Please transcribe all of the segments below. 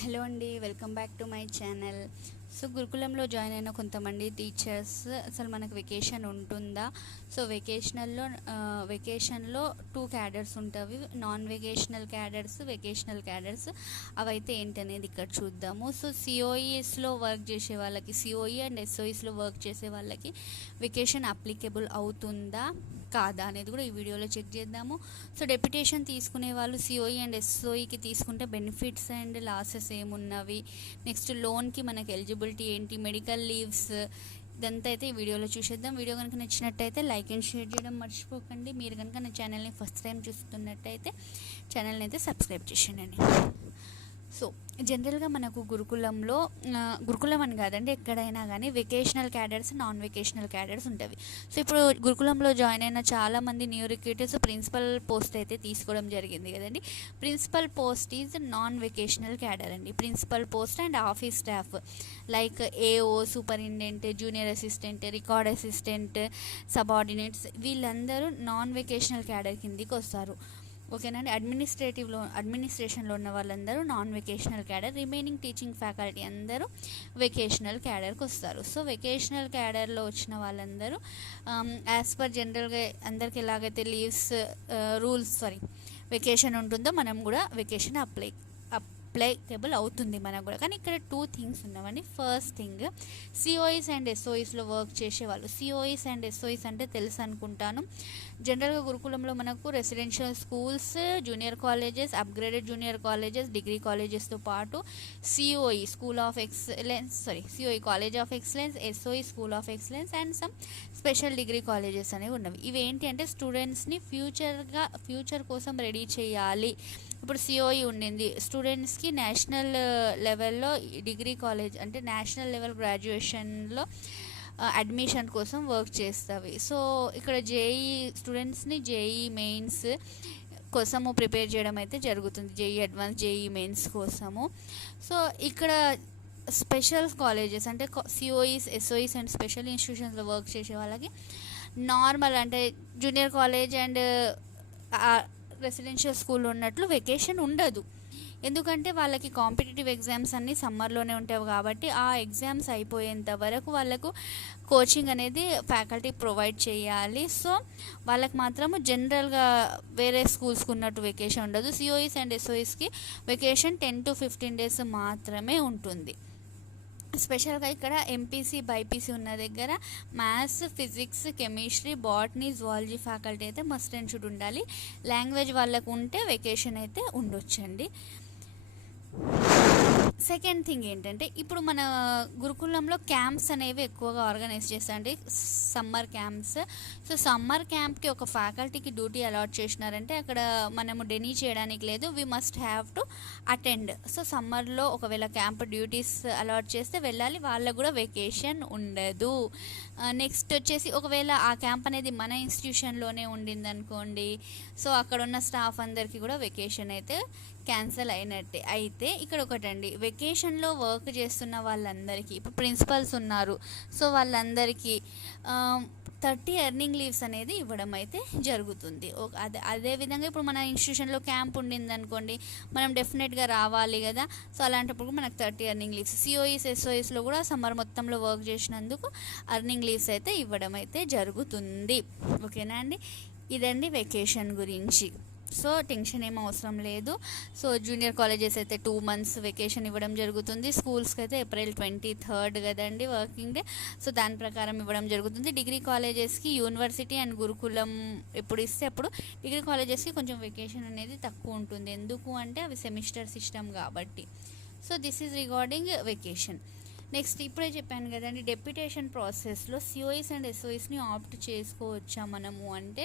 Hello అండి welcome back to my channel. So గురుకులంలో join అయిన కొంతమంది టీచర్స్ అసలు మనకు వెకేషన్ ఉంటుందా? సో వెకేషనల్లో వెకేషన్లో టూ క్యాడర్స్ ఉంటాయి non vocational cadres vocational cadres. అవైతే ఏంటనేది ఇక్కడ చూద్దాము. సో సిఓఈఎస్లో వర్క్ చేసే వాళ్ళకి సిఓఈ అండ్ ఎస్ఓఈస్లో వర్క్ చేసే వాళ్ళకి వెకేషన్ అప్లికేబుల్ అవుతుందా? కాదా అనేది కూడా ఈ వీడియోలో చెక్ చేద్దాము. సో డెప్యుటేషన్ తీసుకునే వాళ్ళు సిఓఈ అండ్ ఎస్ఓఈకి తీసుకుంటే బెనిఫిట్స్ అండ్ లాసెస్ ఏమున్నవి? నెక్స్ట్ లోన్కి మనకి ఎలిజిబిలిటీ ఏంటి? మెడికల్ లీవ్స్ ఇదంతా అయితే ఈ వీడియోలో చూసేద్దాం. వీడియో కనుక నచ్చినట్టయితే లైక్ అండ్ షేర్ చేయడం మర్చిపోకండి. మీరు కనుక నా ఛానల్ని ఫస్ట్ టైం చూస్తున్నట్టయితే ఛానల్ని అయితే సబ్స్క్రైబ్ చేసేయండి. సో జనరల్గా మనకు గురుకులంలో గురుకులం అని కాదండి ఎక్కడైనా కానీ vocational cadres non vocational cadres ఉంటుంది సో ఇప్పుడు గురుకులంలో జాయిన్ అయిన చాలామంది న్యూ రిక్రూటర్స్ ప్రిన్సిపల్ పోస్ట్ అయితే తీసుకోవడం జరిగింది కదండి. Principal post is non vacational cadre అండి principal post and office staff like AO superintendent junior assistant record assistant subordinates వీళ్ళందరూ నాన్ వెకేషనల్ క్యాడర్ కిందికి వస్తారు ఓకేనండి అడ్మినిస్ట్రేటివ్లో అడ్మినిస్ట్రేషన్లో ఉన్న వాళ్ళందరూ non vacational cadre remaining teaching faculty అందరూ వెకేషనల్ క్యాడర్కి వస్తారు. సో వెకేషనల్ క్యాడర్లో వచ్చిన వాళ్ళందరూ యాజ్ పర్ జనరల్గా అందరికి ఎలాగైతే లీవ్స్ రూల్స్ సారీ వెకేషన్ ఉంటుందో మనం కూడా వెకేషన్ అప్లై అప్లైకబుల్ అవుతుంది మనకు కూడా. కానీ ఇక్కడ టూ థింగ్స్ ఉన్నామండి ఫస్ట్ థింగ్ సిఓఈస్ అండ్ ఎస్ఓఈస్లో వర్క్ చేసేవాళ్ళు. సిఓఈస్ అండ్ ఎస్ఓఈస్ అంటే తెలుసు అనుకుంటాను. జనరల్గా గురుకులంలో మనకు residential schools junior colleges upgraded junior colleges degree కాలేజెస్తో పాటు COE school of excellence sorry COE college of excellence SOE school of excellence and some special degree colleges అనేవి ఉన్నవి. ఇవి ఏంటి అంటే స్టూడెంట్స్ని ఫ్యూచర్గా ఫ్యూచర్ కోసం రెడీ చేయాలి. ఇప్పుడు సిఓఈ ఉండింది. స్టూడెంట్స్కి నేషనల్ లెవెల్లో డిగ్రీ కాలేజ్ అంటే నేషనల్ లెవెల్ గ్రాడ్యుయేషన్లో అడ్మిషన్ కోసం వర్క్ చేస్తావి. సో ఇక్కడ జేఈ స్టూడెంట్స్ని జేఈ మెయిన్స్ కోసము ప్రిపేర్ చేయడం అయితే జరుగుతుంది. జేఈ అడ్వాన్స్ జేఈ మెయిన్స్ కోసము. సో ఇక్కడ స్పెషల్ కాలేజెస్ అంటే సిఓఈస్ ఎస్ఓఈస్ అండ్ స్పెషల్ ఇన్స్టిట్యూషన్స్లో వర్క్ చేసే వాళ్ళకి నార్మల్ అంటే junior college and residential school ఉన్నట్లు వెకేషన్ ఉండదు. ఎందుకంటే వాళ్ళకి కాంపిటేటివ్ ఎగ్జామ్స్ అన్నీ సమ్మర్లోనే ఉంటాయి కాబట్టి ఆ ఎగ్జామ్స్ అయిపోయేంత వరకు వాళ్ళకు కోచింగ్ అనేది ఫ్యాకల్టీ ప్రొవైడ్ చేయాలి. సో వాళ్ళకి మాత్రము జనరల్గా వేరే స్కూల్స్కి ఉన్నట్టు వెకేషన్ ఉండదు. COEs and ఎస్ఓఈస్కి vacation ten to fifteen days మాత్రమే ఉంటుంది. స్పెషల్గా ఇక్కడ ఎంపీసీ బైపీసీ ఉన్న దగ్గర maths physics chemistry botany zoology faculty అయితే మస్ట్ అండ్ ఉండాలి. లాంగ్వేజ్ వాళ్ళకు ఉంటే వెకేషన్ అయితే ఉండొచ్చండి. సెకండ్ థింగ్ ఏంటంటే ఇప్పుడు మన గురుకులంలో క్యాంప్స్ అనేవి ఎక్కువగా ఆర్గనైజ్ చేస్తారండి. సమ్మర్ క్యాంప్స్ సో సమ్మర్ క్యాంప్కి ఒక ఫ్యాకల్టీకి డ్యూటీ అలాట్ చేసినారంటే అక్కడ మనము డెనీ చేయడానికి లేదు. We must have to attend so సమ్మర్లో ఒకవేళ క్యాంప్ డ్యూటీస్ అలాట్ చేస్తే వెళ్ళాలి. వాళ్ళకు కూడా వెకేషన్ ఉండదు. Uh, నెక్స్ట్ వచ్చేసి ఒకవేళ ఆ క్యాంప్ అనేది మన ఇన్స్టిట్యూషన్లోనే ఉండింది అనుకోండి సో అక్కడ ఉన్న స్టాఫ్ అందరికీ కూడా వెకేషన్ అయితే క్యాన్సిల్ అయినట్టే. అయితే ఇక్కడ ఒకటండి. వెకేషన్లో వర్క్ చేస్తున్న వాళ్ళందరికీ ఇప్పుడు ప్రిన్సిపల్స్ ఉన్నారు. సో వాళ్ళందరికీ థర్టీ ఎర్నింగ్ లీవ్స్ అనేది ఇవ్వడం అయితే జరుగుతుంది. అదే అదేవిధంగా ఇప్పుడు మన ఇన్స్టిట్యూషన్లో క్యాంప్ ఉండింది అనుకోండి మనం డెఫినెట్గా రావాలి కదా. సో అలాంటప్పుడు మనకు థర్టీ ఎర్నింగ్ లీవ్స్ సిఓఈస్ ఎస్ఓఈస్లో కూడా సమ్మర్ మొత్తంలో వర్క్ చేసినందుకు అర్నింగ్ లీవ్స్ అయితే ఇవ్వడం అయితే జరుగుతుంది. ఓకేనా అండి? ఇదండి వెకేషన్ గురించి. సో టెన్షన్ ఏం అవసరం లేదు. సో జూనియర్ కాలేజెస్ అయితే టూ మంత్స్ వెకేషన్ ఇవ్వడం జరుగుతుంది. స్కూల్స్కి అయితే ఏప్రిల్ ట్వంటీ థర్డ్ కదండి వర్కింగ్ డే. సో దాని ప్రకారం ఇవ్వడం జరుగుతుంది. డిగ్రీ కాలేజెస్కి యూనివర్సిటీ అండ్ గురుకులం ఎప్పుడు ఇస్తే అప్పుడు డిగ్రీ కాలేజెస్కి కొంచెం వెకేషన్ అనేది తక్కువ ఉంటుంది. ఎందుకు అంటే అవి సెమిస్టర్ సిస్టమ్ కాబట్టి. So this is regarding vacation. Next ఇప్పుడే చెప్పాను కదండి డెప్యుటేషన్ ప్రాసెస్లో సిఓఈస్ అండ్ ఎస్ఓఈస్ని ఆప్ట్ చేసుకోవచ్చా మనము అంటే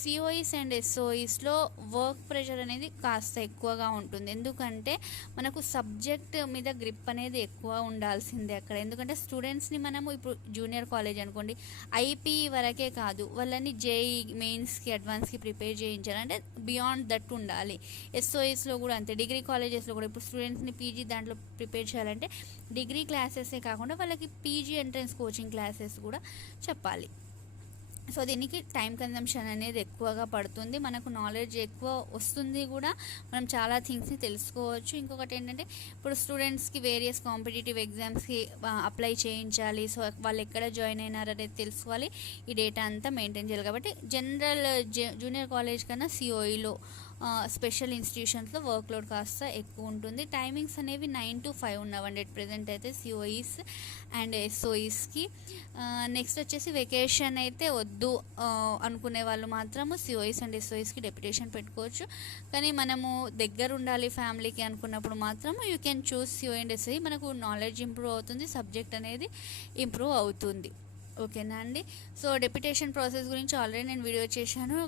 సిఓఈస్ అండ్ ఎస్ఓఈస్లో వర్క్ ప్రెషర్ అనేది కాస్త ఎక్కువగా ఉంటుంది. ఎందుకంటే మనకు సబ్జెక్ట్ మీద గ్రిప్ అనేది ఎక్కువ ఉండాల్సిందే అక్కడ. ఎందుకంటే స్టూడెంట్స్ని మనము ఇప్పుడు జూనియర్ కాలేజ్ అనుకోండి ఐపీ వరకే కాదు వాళ్ళని జేఈ మెయిన్స్కి అడ్వాన్స్కి ప్రిపేర్ చేయించాలి. అంటే బియాండ్ దట్ ఉండాలి. ఎస్ఓఎస్లో కూడా అంతే. డిగ్రీ కాలేజెస్లో కూడా ఇప్పుడు స్టూడెంట్స్ని పీజీ దాంట్లో ప్రిపేర్ చేయాలంటే డిగ్రీ క్లాసెసే కాకుండా వాళ్ళకి పీజీ ఎంట్రన్స్ కోచింగ్ క్లాసెస్ కూడా చెప్పాలి. సో దీనికి టైం కన్జంప్షన్ అనేది ఎక్కువగా పడుతుంది. మనకు నాలెడ్జ్ ఎక్కువ వస్తుంది కూడా. మనం చాలా థింగ్స్ని తెలుసుకోవచ్చు. ఇంకొకటి ఏంటంటే ఇప్పుడు స్టూడెంట్స్కి వేరియస్ కాంపిటేటివ్ ఎగ్జామ్స్కి అప్లై చేయించాలి. సో వాళ్ళు ఎక్కడ జాయిన్ అయినారు అనేది తెలుసుకోవాలి. ఈ డేటా అంతా మెయింటైన్ చేయాలి. కాబట్టి జనరల్ జూనియర్ కాలేజ్ కన్నా సిఓఈలో స్పెషల్ ఇన్స్టిట్యూషన్స్లో వర్క్ లోడ్ కాస్త ఎక్కువ ఉంటుంది. టైమింగ్స్ అనేవి నైన్ టు ఫైవ్ ఉన్నవండి ప్రెజెంట్ అయితే సిఓఈస్ అండ్ ఎస్ఓఈస్కి నెక్స్ట్ వచ్చేసి వెకేషన్ అయితే వద్దు అనుకునే వాళ్ళు మాత్రము సిఓఈస్ అండ్ ఎస్ఓఈస్కి డెప్యుటేషన్ పెట్టుకోవచ్చు. కానీ మనము దగ్గర ఉండాలి ఫ్యామిలీకి అనుకున్నప్పుడు మాత్రం you can choose CO and SOE మనకు నాలెడ్జ్ ఇంప్రూవ్ అవుతుంది సబ్జెక్ట్ అనేది ఇంప్రూవ్ అవుతుంది. ఓకేనా అండి? సో డెప్యుటేషన్ ప్రాసెస్ గురించి ఆల్రెడీ నేను వీడియో చేశాను.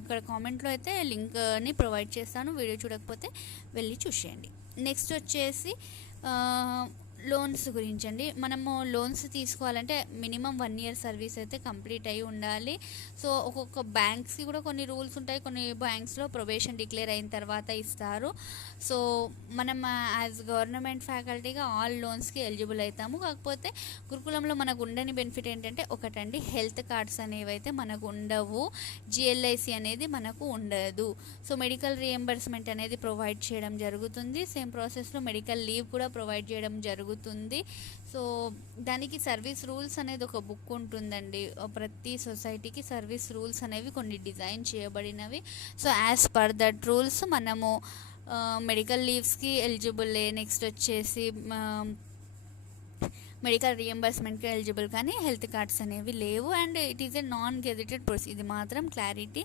ఇక్కడ కామెంట్లో అయితే లింక్ని ప్రొవైడ్ చేస్తాను. వీడియో చూడకపోతే వెళ్ళి చూసేయండి. నెక్స్ట్ వచ్చేసి లోన్స్ గురించి అండి మనము లోన్స్ తీసుకోవాలంటే మినిమం వన్ ఇయర్ సర్వీస్ అయితే కంప్లీట్ అయి ఉండాలి. సో ఒక్కొక్క బ్యాంక్స్కి కూడా కొన్ని రూల్స్ ఉంటాయి. కొన్ని బ్యాంక్స్లో ప్రొబేషన్ డిక్లేర్ అయిన తర్వాత ఇస్తారు. సో మనం యాజ్ గవర్నమెంట్ ఫ్యాకల్టీగా ఆల్ లోన్స్కి ఎలిజిబుల్ అవుతాము కాకపోతే గురుకులంలో మనకు ఉండని బెనిఫిట్ ఏంటంటే ఒకటండి. హెల్త్ కార్డ్స్ అనేవి అయితే మనకు ఉండవు. జిఎల్ఐసి అనేది మనకు ఉండదు. సో మెడికల్ రియంబర్స్మెంట్ అనేది ప్రొవైడ్ చేయడం జరుగుతుంది. సేమ్ ప్రాసెస్లో మెడికల్ లీవ్ కూడా ప్రొవైడ్ చేయడం జరుగుతుంది సో దానికి సర్వీస్ రూల్స్ అనేది ఒక బుక్ ఉంటుందండి. ప్రతి సొసైటీకి సర్వీస్ రూల్స్ అనేవి కొన్ని డిజైన్ చేయబడినవి. So as per that rules మనము మెడికల్ లీవ్స్కి ఎలిజిబుల్ నెక్స్ట్ వచ్చేసి మెడికల్ రియంబర్స్మెంట్కి ఎలిజిబుల్ కానీ హెల్త్ కార్డ్స్ అనేవి లేవు. And it is a non gazetted pros ఇది మాత్రం క్లారిటీ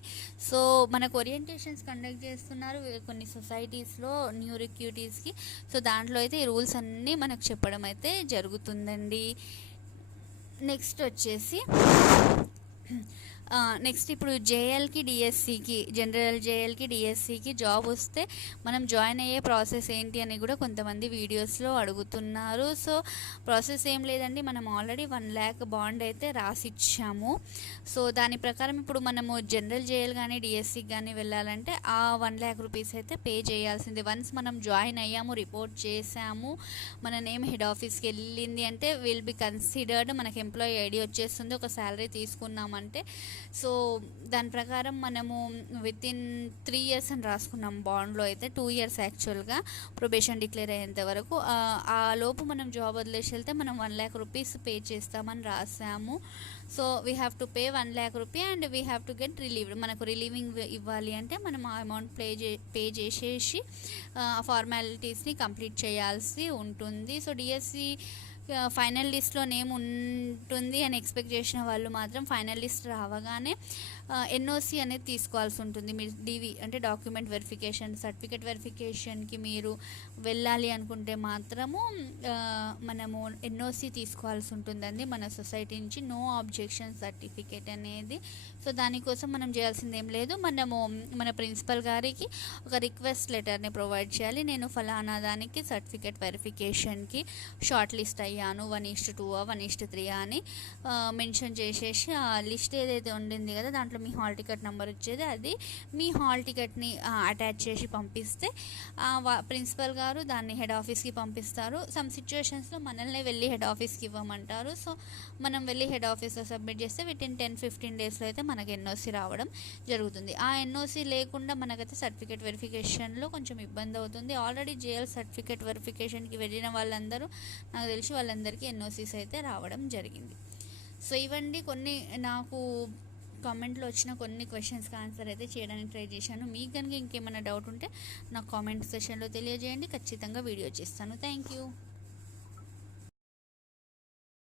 సో మనకు ఓరియంటేషన్స్ కండక్ట్ చేస్తున్నారు. కొన్ని సొసైటీస్లో న్యూ రిక్యూటీస్కి సో దాంట్లో అయితే ఈ రూల్స్ అన్నీ మనకు చెప్పడం అయితే జరుగుతుందండి. నెక్స్ట్ వచ్చేసి నెక్స్ట్ ఇప్పుడు జేఎల్కి డిఎస్సికి జనరల్ జేఎల్కి డిఎస్సికి జాబ్ వస్తే మనం జాయిన్ అయ్యే ప్రాసెస్ ఏంటి అని కూడా కొంతమంది వీడియోస్లో అడుగుతున్నారు. సో ప్రాసెస్ ఏం లేదండి. మనం ఆల్రెడీ వన్ ల్యాక్ బాండ్ అయితే రాసిచ్చాము. సో దాని ప్రకారం ఇప్పుడు మనము జనరల్ జేఎల్ కానీ డిఎస్సికి కానీ వెళ్ళాలంటే ఆ వన్ ల్యాక్ రూపీస్ అయితే పే చేయాల్సింది. వన్స్ మనం జాయిన్ అయ్యాము రిపోర్ట్ చేసాము మన నేమ్ హెడ్ ఆఫీస్కి వెళ్ళింది అంటే విల్ బి కన్సిడర్డ్ మనకి ఎంప్లాయీ ఐడి వచ్చేస్తుంది. ఒక శాలరీ తీసుకున్నామంటే సో దాని ప్రకారం మనము విత్ ఇన్ త్రీ ఇయర్స్ అని రాసుకున్నాం బాండ్లో అయితే టూ ఇయర్స్ యాక్చువల్గా ప్రొబేషన్ డిక్లేర్ అయ్యేంత వరకు. ఆ, లోపు మనం జాబ్ వదిలేసి వెళ్తే మనం వన్ ల్యాక్ రూపీస్ పే చేస్తామని రాసాము. So we have to pay one lakh rupee and we have to get relieve మనకు రిలీవింగ్ ఇవ్వాలి అంటే మనం ఆ అమౌంట్ పే చే పే చేసేసి ఆ ఫార్మాలిటీస్ని కంప్లీట్ చేయాల్సి ఉంటుంది. సో డిఎస్సి ఫైనల్ లిస్ట్లో నేమ్ ఉంటుంది అని ఎక్స్పెక్ట్ చేసిన వాళ్ళు మాత్రం ఫైనల్ లిస్ట్ రావగానే ఎన్ఓసి అనేది తీసుకోవాల్సి ఉంటుంది. మీరు డివి అంటే డాక్యుమెంట్ వెరిఫికేషన్ సర్టిఫికేట్ వెరిఫికేషన్కి మీరు వెళ్ళాలి అనుకుంటే మాత్రము మనము ఎన్ఓసి తీసుకోవాల్సి ఉంటుందండి. మన సొసైటీ నుంచి నో ఆబ్జెక్షన్ సర్టిఫికేట్ అనేది. సో దానికోసం మనం చేయాల్సింది ఏం లేదు. మనము మన ప్రిన్సిపల్ గారికి ఒక రిక్వెస్ట్ లెటర్ని ప్రొవైడ్ చేయాలి. నేను ఫలానా దానికి సర్టిఫికేట్ వెరిఫికేషన్కి షార్ట్ లిస్ట్ అయ్యాను. One is to two one is to three అని మెన్షన్ చేసేసి ఆ లిస్ట్ ఏదైతే ఉండింది కదా దాంట్లో మీ హాల్ టికెట్ నెంబర్ వచ్చేది అది మీ హాల్ టికెట్ని అటాచ్ చేసి పంపిస్తే ప్రిన్సిపల్ గారు దాన్ని హెడ్ ఆఫీస్కి పంపిస్తారు. సమ్ సిచ్యువేషన్స్లో మనల్ని వెళ్ళి హెడ్ ఆఫీస్కి ఇవ్వమంటారు. సో మనం వెళ్ళి హెడ్ ఆఫీస్లో సబ్మిట్ చేస్తే విత్ ఇన్ టెన్ ఫిఫ్టీన్ డేస్లో అయితే మనకి ఎన్ఓసి రావడం జరుగుతుంది. ఆ ఎన్ఓసి లేకుండా మనకైతే సర్టిఫికేట్ వెరిఫికేషన్లో కొంచెం ఇబ్బంది అవుతుంది. ఆల్రెడీ జేఎల్ సర్టిఫికేట్ వెరిఫికేషన్కి వెళ్ళిన వాళ్ళందరూ నాకు తెలిసి వాళ్ళందరికీ ఎన్ఓసీస్ అయితే రావడం జరిగింది. సో ఇవండి కొన్ని నాకు కామెంట్లో వచ్చిన కొన్ని క్వశ్చన్స్కి ఆన్సర్ అయితే చేయడానికి ట్రై చేశాను. మీకు కనుక ఇంకేమైనా డౌట్ ఉంటే నాకు కామెంట్ సెషన్లో తెలియజేయండి. ఖచ్చితంగా వీడియో చేస్తాను. Thank you